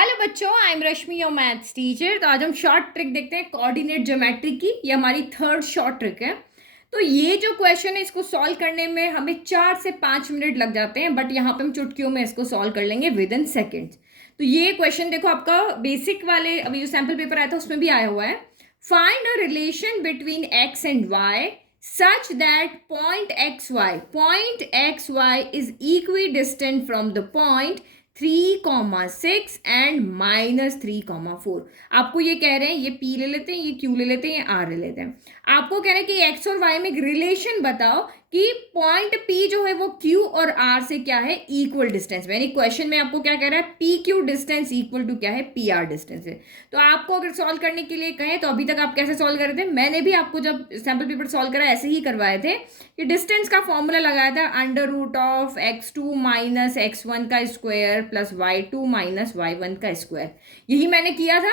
Hello बच्चों, I am Rashmi your maths teacher. तो आज हम शॉर्ट ट्रिक देखते हैं कोऑर्डिनेट ज्योमेट्री की। ये हमारी थर्ड शॉर्ट ट्रिक है। तो ये जो क्वेश्चन है इसको सॉल्व करने में हमें 4 से 5 मिनट लग जाते हैं, बट यहाँ पे हम चुटकियों में इसको सॉल्व कर लेंगे विद इन सेकेंड्स। तो ये क्वेश्चन देखो, आपका बेसिक वाले अभी जो सैम्पल पेपर आया था उसमें भी आया हुआ है। Find a relation between X and Y such that point xy is equidistant from the point 3,6 and -3,4। आपको ये कह रहे हैं, ये P ले लेते हैं, ये Q ले लेते हैं, ये R ले लेते हैं। आपको कह रहे हैं कि X और Y में एक रिलेशन बताओ कि पॉइंट P जो है वो Q और R से क्या है, इक्वल डिस्टेंस में। यानी क्वेश्चन में आपको क्या कह रहा है, PQ डिस्टेंस इक्वल टू क्या है, PR डिस्टेंस है। तो आपको अगर सॉल्व करने के लिए कहें तो अभी तक आप कैसे सॉल्व कर रहे थे, मैंने भी आपको जब सैम्पल पेपर सॉल्व करा ऐसे ही करवाए थे कि डिस्टेंस का फॉर्मूला लगाया था √(x2 - x1 का स्क्वायर प्लस y2 - y1 का स्क्वायर। यही मैंने किया था।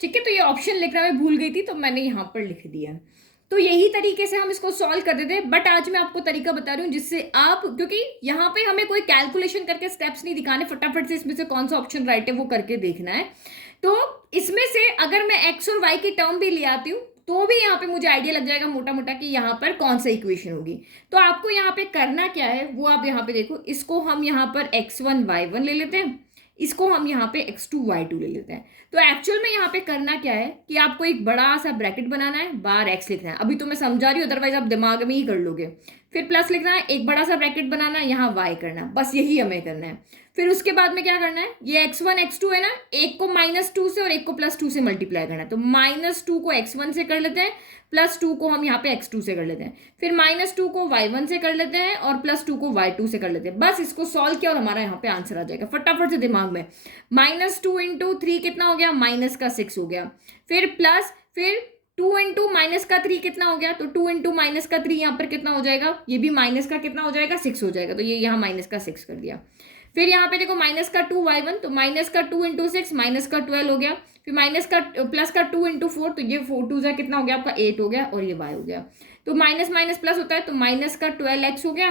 ठीक है, तो ये ऑप्शन लिखना मैं भूल गई थी तो मैंने यहाँ पर लिख दिया। तो यही तरीके से हम इसको सॉल्व कर देते हैं, बट आज मैं आपको तरीका बता रही हूँ जिससे आप, क्योंकि यहाँ पे हमें कोई कैलकुलेशन करके स्टेप्स नहीं दिखाने, फटाफट से इसमें से कौन सा ऑप्शन राइट है वो करके देखना है। तो इसमें से अगर मैं एक्स और वाई की टर्म भी ले आती हूँ तो भी यहाँ पे मुझे आइडिया लग जाएगा मोटा मोटा कि यहाँ पर कौन सा इक्वेशन होगी। तो आपको यहाँ पे करना क्या है वो आप यहाँ पे देखो, इसको हम यहाँ पर x1 y1 ले लेते हैं, इसको हम यहाँ पे x2 y2 ले लेते हैं। तो एक्चुअल में यहाँ पे करना क्या है कि आपको एक बड़ा सा ब्रैकेट बनाना है, बाहर x लिखना है। अभी तो मैं समझा रही हूँ, अदरवाइज आप दिमाग में ही कर लोगे। फिर प्लस लिखना है, एक बड़ा सा ब्रैकेट बनाना है, यहाँ y करना है, बस यही हमें करना है। फिर उसके बाद में क्या करना है, ये x1 x2 है ना, एक को -2 से और एक को +2 से मल्टीप्लाई करना है। तो -2 को x1 से कर लेते हैं, +2 को हम यहाँ पे x2 से कर लेते हैं, फिर -2 को y1 से कर लेते हैं और +2 को y2 से कर लेते हैं। बस इसको सॉल्व किया और हमारा यहाँ पे आंसर आ जाएगा फटाफट से दिमाग में। -2 × 3 कितना हो गया, -6 हो गया। फिर प्लस, फिर 2 × -3 कितना हो गया, तो 2 × -3 यहाँ पर कितना हो जाएगा, ये भी माइनस का कितना हो जाएगा, 6 हो जाएगा। तो ये यहाँ -6 कर दिया। फिर यहाँ पे देखो -2 y1, तो -2 × 6 -12 हो गया। फिर +2 × 4, तो ये 4 2 कितना हो गया आपका, 8 हो गया, और ये y हो गया। तो माइनस माइनस प्लस होता है, तो -12x हो गया।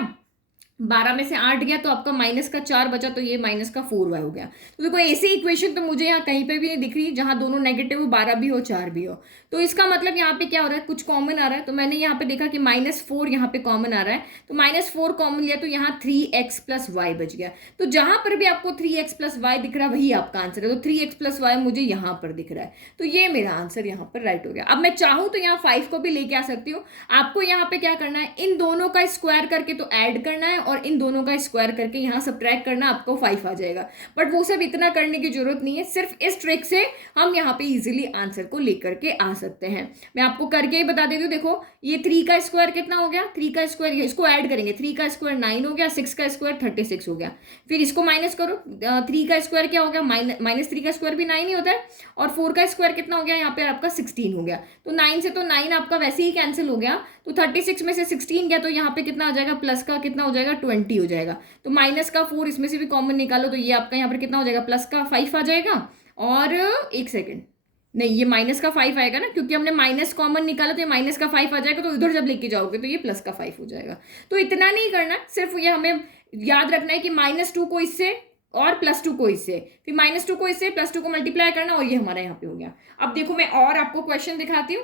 12 में से 8 गया तो आपका -4 बचा, तो ये -4y हो गया। तो देखो ऐसी इक्वेशन तो मुझे यहाँ कहीं पे भी नहीं दिख रही जहां दोनों नेगेटिव हो, 12 भी हो 4 भी हो। तो इसका मतलब यहाँ पे क्या हो रहा है, कुछ कॉमन आ रहा है। तो मैंने यहाँ पे देखा कि -4 यहाँ पे कॉमन आ रहा है, तो -4 कॉमन लिया तो यहाँ 3x + y बच गया। तो जहां पर भी आपको 3x + y दिख रहा है वही आपका आंसर है। तो 3x + y मुझे यहाँ पर दिख रहा है, तो ये मेरा आंसर यहाँ पर राइट हो गया। अब मैं चाहूँ तो यहाँ 5 को भी लेके आ सकती हूँ। आपको यहाँ पे क्या करना है, इन दोनों का स्क्वायर करके तो ऐड करना है और इन दोनों का स्क्वायर करके यहाँ सब्ट्रैक्ट करना, आपको 5 आ जाएगा। बट वो सब इतना करने की जरूरत नहीं है, सिर्फ इस ट्रिक से हम यहाँ पे इजीली आंसर को लेकर के आ सकते हैं। मैं आपको करके ही बता देती हूँ। देखो ये 3 का स्क्वायर कितना हो गया, 3 का स्क्वायर, इसको ऐड करेंगे, 3 का स्क्वायर 9 हो गया, 6 का स्क्वायर 36 हो गया। फिर इसको माइनस करो, 3 का स्क्वायर क्या हो गया, -3 का स्क्वायर भी 9 ही होता है, और 4 का स्क्वायर कितना हो गया यहाँ पे आपका 16 हो गया। तो 9 से तो 9 आपका वैसे ही कैंसिल हो गया, तो 36 में से 16 गया तो यहाँ पे कितना आ जाएगा, प्लस का कितना हो जाएगा, 20 हो जाएगा। तो -4 इसमें से भी कॉमन निकालो, तो ये आपका यहाँ पर कितना हो जाएगा, +5 आ जाएगा। और एक सेकेंड, नहीं ये -5 आएगा ना, क्योंकि हमने माइनस कॉमन निकाला तो ये -5 आ जाएगा। तो इधर जब लेके जाओगे तो ये +5 हो जाएगा। तो इतना नहीं करना, सिर्फ ये हमें याद रखना है कि -2 को इससे और +2 को इससे, फिर -2 को इससे, +2 को मल्टीप्लाई करना, और ये हमारा यहाँ पे हो गया। अब देखो मैं और आपको क्वेश्चन दिखाती हूँ।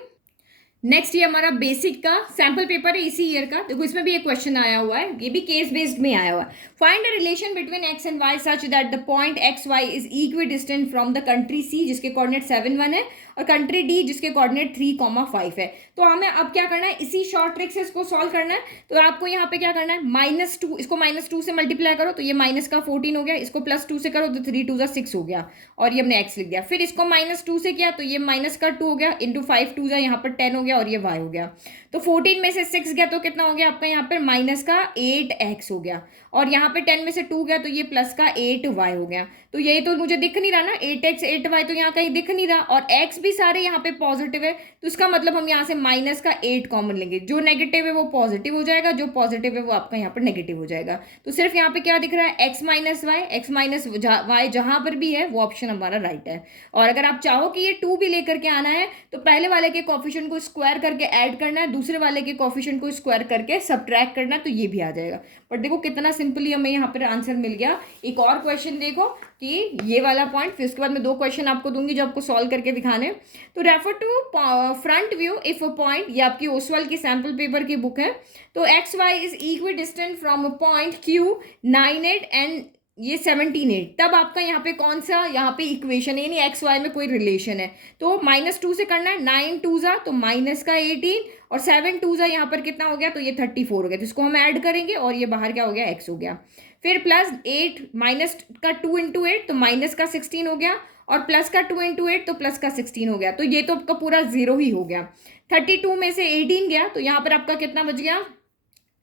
नेक्स्ट ये हमारा बेसिक का सैंपल पेपर है इसी ईयर का। देखो इसमें भी एक क्वेश्चन आया हुआ है, ये भी केस बेस्ड में आया हुआ है। Find a relation between x and y such that the point X Y is equidistant from the country C जिसके कोऑर्डिनेट 7 1 है और कंट्री D जिसके कोऑर्डिनेट 3 5 है। तो हमें अब क्या करना है, इसी शॉर्ट ट्रिक से इसको सॉल्व करना है। तो आपको यहाँ पे क्या करना है, -2, इसको -2 से मल्टीप्लाई करो तो ये -14 हो गया, इसको +2 से करो तो 3 2 6 हो गया, और ये हमने x लिख दिया। फिर इसको -2 से किया तो ये -2 हो गया, इंटू 5 2 यहाँ पर 10 हो गया, और ये y हो गया। तो 14 में से 6 गया तो कितना हो गया आपका यहाँ पर -8x हो गया, और यहाँ पे 10 में से 2 गया तो ये +8y हो गया। तो यही तो मुझे दिख नहीं रहा ना, 8x 8y तो यहाँ कहीं दिख नहीं रहा, और x भी सारे यहाँ पे पॉजिटिव है, तो इसका मतलब हम यहाँ से -8 कॉमन लेंगे। जो नेगेटिव है वो पॉजिटिव हो जाएगा, जो पॉजिटिव है वो आपका यहाँ पर नेगेटिव हो जाएगा। तो सिर्फ यहाँ पे क्या दिख रहा है, x - y जहां पर भी है वो ऑप्शन हमारा राइट है। और अगर आप चाहो कि ये 2 भी लेकर के आना है तो पहले वाले के कोफिशिएंट को स्क्वायर करके ऐड करना है, दूसरे वाले के कोफिशिएंट को स्क्वायर करके सब्ट्रैक्ट करना है, तो ये भी आ जाएगा। बट देखो कितना सिंपली हमें यहाँ पर आंसर मिल गया। एक और क्वेश्चन देखो, कि ये वाला पॉइंट, फिर उसके बाद मैं 2 क्वेश्चन आपको दूंगी जो आपको सॉल्व करके दिखाने हैं। तो refer to front view if a point, ये आपकी ओसवाल की सैम्पल पेपर की बुक है। तो X Y is equidistant from a point Q 9 8 and ये 17 8, तब आपका यहाँ पे कौन सा यहाँ पे इक्वेशन है, यानी एक्स वाई में कोई रिलेशन है। तो -2 से करना है, 9 2 जा तो माइनस का 18 और 7 2 जा यहाँ पर कितना हो गया, तो ये 34 हो गया। तो इसको हम ऐड करेंगे और ये बाहर क्या हो गया, एक्स हो गया। फिर प्लस 8 माइनस का 2 इंटू 8 तो माइनस का 16 हो गया, और प्लस का 2 इंटू 8 तो प्लस का 16 हो गया। तो ये तो आपका पूरा जीरो ही हो गया। 32 में से 18 गया तो यहाँ पर आपका कितना बच गया,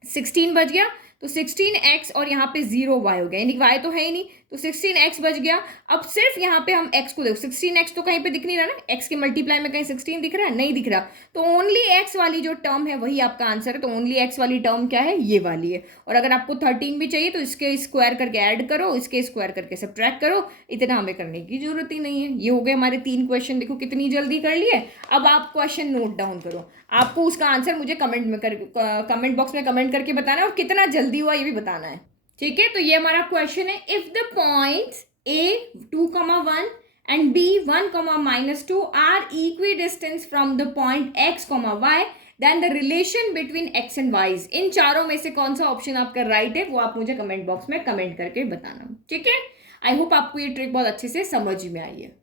16 बच गया। तो 16x और यहाँ पे 0y हो गया, यानी y तो है ही नहीं, तो 16x बच गया। अब सिर्फ यहाँ पे हम x को देखो, 16x तो कहीं पे दिख नहीं रहा ना, x के मल्टीप्लाई में कहीं 16 दिख रहा है, नहीं दिख रहा। तो ओनली x वाली जो टर्म है वही आपका आंसर है। तो ओनली x वाली टर्म क्या है, ये वाली है। और अगर आपको 13 भी चाहिए तो इसके स्क्वायर करके ऐड करो, इसके स्क्वायर करके सब्ट्रैक्ट करो, इतना हमें करने की जरूरत ही नहीं है। ये हो गए हमारे 3 क्वेश्चन, देखो कितनी जल्दी कर लिए। अब आप क्वेश्चन नोट डाउन करो, आपको उसका आंसर मुझे कमेंट बॉक्स में कमेंट करके बताना है, और कितना जल्दी हुआ ये भी बताना है, ठीक है। तो ये हमारा क्वेश्चन है, if the points A 2,1 and B 1,-2 are equidistance from the point x, y, then the relation between x and y, इन चारों में से कौन सा ऑप्शन आपका राइट है, वो आप मुझे कमेंट बॉक्स में कमेंट करके बताना, ठीक है। आई होप आपको ये ट्रिक बहुत अच्छे से समझ में आई है।